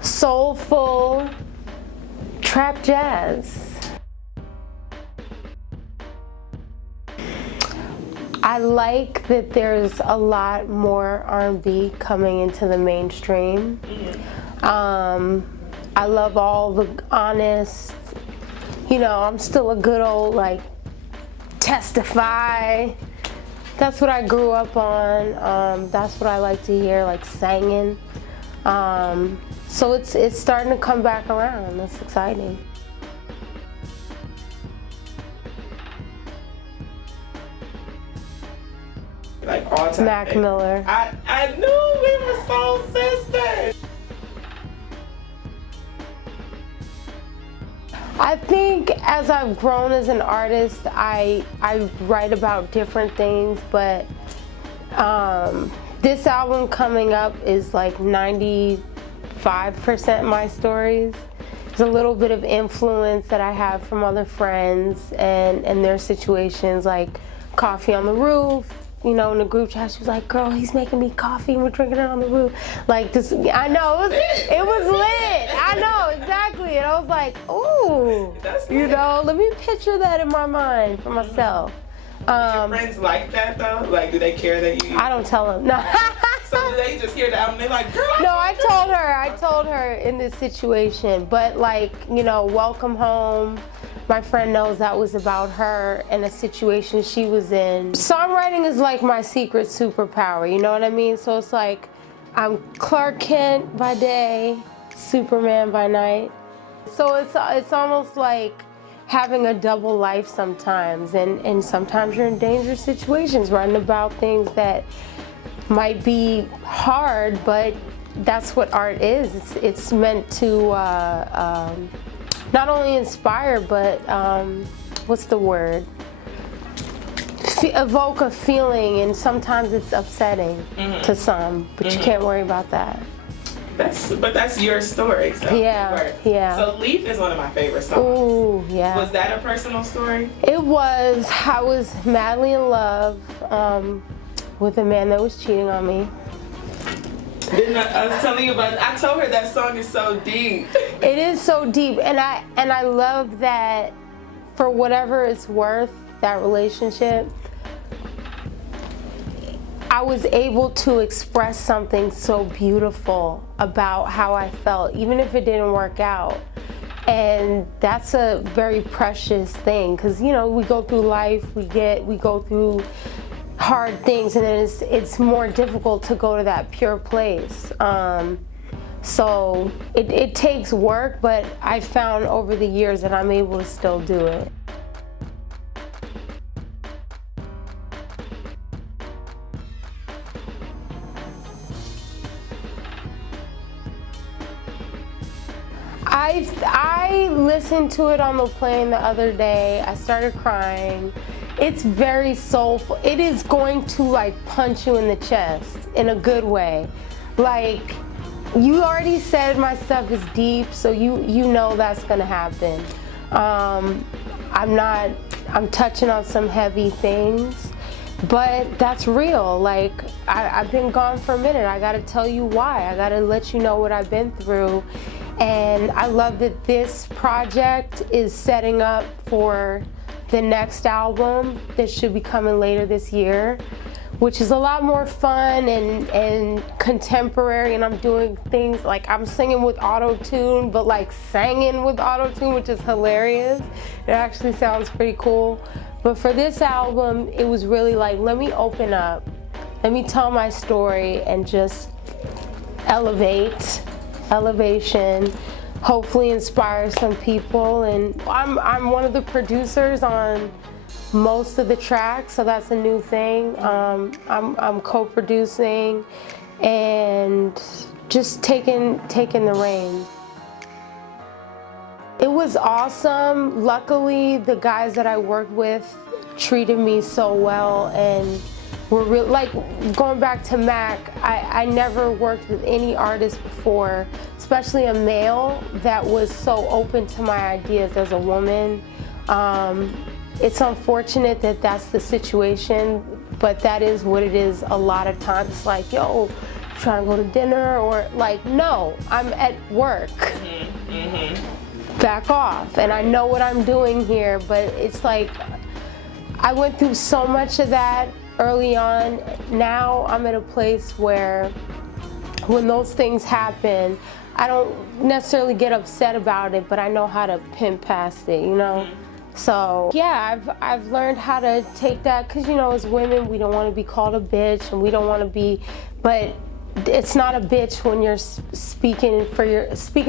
Soulful trap jazz. I like that there's a lot more R&B coming into the mainstream. I love all the honest, I'm still a good old like Testify. That's what I grew up on. That's what I like to hear, like singing. So it's starting to come back around. That's exciting. Like all time. Mac Miller. I knew we were soul sisters. I think as I've grown as an artist, I write about different things, but this album coming up is like 95% my stories. There's a little bit of influence that I have from other friends and their situations, like Coffee on the Roof. In the group chat, she was like, girl, he's making me coffee and we're drinking it on the roof. Like this, I know, it was lit. I know, exactly. And I was like, ooh, let me picture that in my mind for myself. Your friends like that though? Like, do they care that you? I don't tell them, no. So do they just hear the album, they're like, girl, I told her in this situation, but like, Welcome Home. My friend knows that was about her and a situation she was in. Songwriting is like my secret superpower, you know what I mean? So it's like, I'm Clark Kent by day, Superman by night. So it's almost like having a double life sometimes, and sometimes you're in dangerous situations, writing about things that might be hard, but that's what art is. It's meant to not only inspire, but what's the word? Evoke a feeling, and sometimes it's upsetting to some, but you can't worry about that. But that's your story. So yeah. So Leaf is one of my favorite songs. Ooh, yeah. Was that a personal story? It was. I was madly in love with a man that was cheating on me. I was telling you about. I told her that song is so deep. It is so deep, and I love that. For whatever it's worth, that relationship, I was able to express something so beautiful about how I felt, even if it didn't work out. And that's a very precious thing, because we go through life, we go through hard things, and then it's more difficult to go to that pure place. So it takes work, but I found over the years that I'm able to still do it. I listened to it on the plane the other day. I started crying. It's very soulful. It is going to like punch you in the chest in a good way. Like, you already said my stuff is deep, so you know that's gonna happen. I'm touching on some heavy things, but that's real. Like, I've been gone for a minute. I gotta tell you why. I gotta let you know what I've been through. And I love that this project is setting up for the next album that should be coming later this year, which is a lot more fun and contemporary, and I'm doing things like I'm singing with auto-tune, but like singing with auto-tune, which is hilarious. It actually sounds pretty cool. But for this album, it was really like, let me open up, let me tell my story and just elevation, hopefully inspire some people. And I'm one of the producers on most of the tracks, so that's a new thing. I'm co-producing and just taking the reins. It was awesome. Luckily, the guys that I worked with treated me so well, and were real. Like, going back to Mac, I never worked with any artist before, especially a male, that was so open to my ideas as a woman. It's unfortunate that that's the situation, but that is what it is a lot of times. It's like, yo, trying to go to dinner, or like, no, I'm at work. Back off. And I know what I'm doing here, but it's like, I went through so much of that early on. Now I'm at a place where when those things happen, I don't necessarily get upset about it, but I know how to pimp past it, you know? So yeah, I've learned how to take that, because you know, as women, we don't want to be called a bitch, and we don't want to be, but it's not a bitch when you're speaking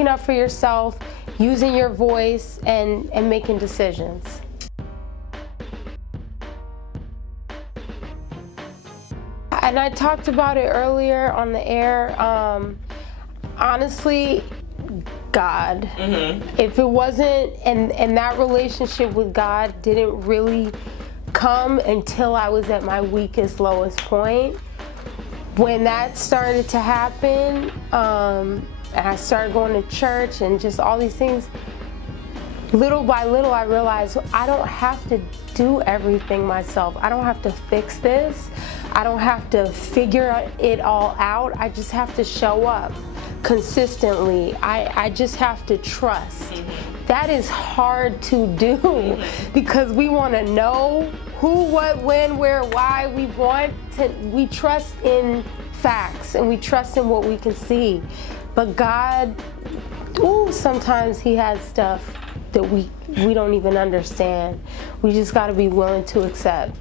up for yourself, using your voice, and making decisions. And I talked about it earlier on the air. Honestly, God. If it wasn't, and that relationship with God didn't really come until I was at my weakest, lowest point. When that started to happen, and I started going to church and just all these things, little by little I realized I don't have to do everything myself. I don't have to fix this. I don't have to figure it all out. I just have to show up consistently. I just have to trust. That is hard to do because we want to know who, what, when, where, why. We trust in facts and we trust in what we can see. But God, sometimes He has stuff that we don't even understand. We just got to be willing to accept.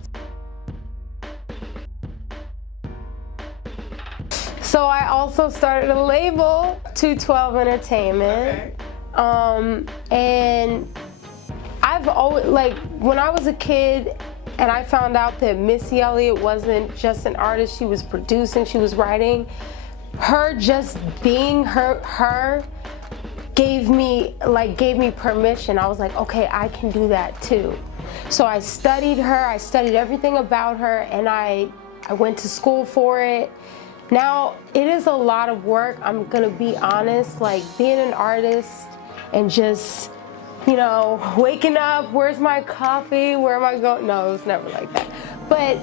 So I also started a label, 212 Entertainment. Okay. And I've always, like, when I was a kid and I found out that Missy Elliott wasn't just an artist, she was producing, she was writing, her just being her gave me permission. I was like, okay, I can do that too. So I studied her, I studied everything about her, and I went to school for it. Now, it is a lot of work, I'm gonna be honest, like being an artist and just, you know, waking up, where's my coffee, where am I going? No, it was never like that. But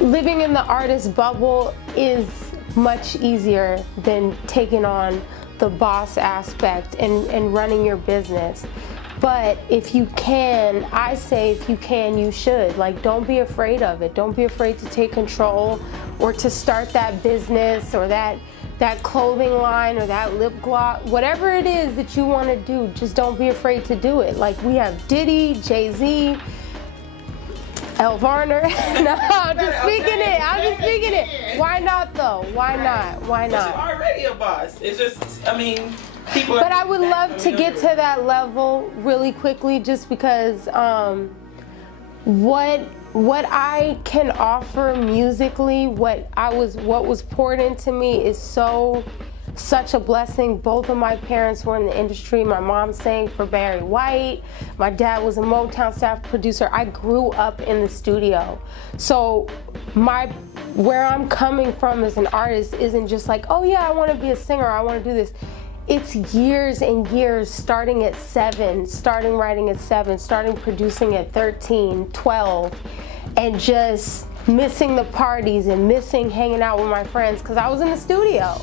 living in the artist bubble is much easier than taking on the boss aspect and running your business. But if you can, I say if you can, you should. Like, don't be afraid of it. Don't be afraid to take control or to start that business or that clothing line or that lip gloss, whatever it is that you want to do, just don't be afraid to do it. Like, we have Diddy, Jay-Z, Elle Varner. No, I'm just speaking it. I'm just speaking it. Why not though? Why not? Why not? But you're already a boss. It's just, I mean, people. But I would love to get to that level really quickly, just because what I can offer musically, what was poured into me is such a blessing. Both of my parents were in the industry. My mom sang for Barry White. My dad was a Motown staff producer. I grew up in the studio. So where I'm coming from as an artist isn't just like, oh yeah, I want to be a singer, I want to do this. It's years and years, starting at 7, starting writing at 7, starting producing at 13, 12, and just missing the parties and missing hanging out with my friends because I was in the studio.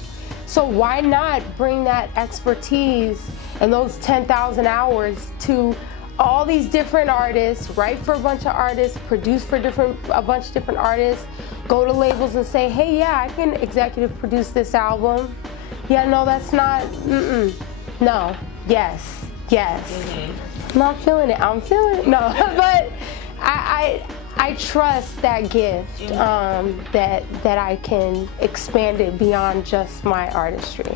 So why not bring that expertise and those 10,000 hours to all these different artists, write for a bunch of artists, produce for a bunch of different artists, go to labels and say, hey, yeah, I can executive produce this album. Yeah, no, that's not, no, yes. I'm not feeling it, I'm feeling it, no, but I trust that gift, that I can expand it beyond just my artistry.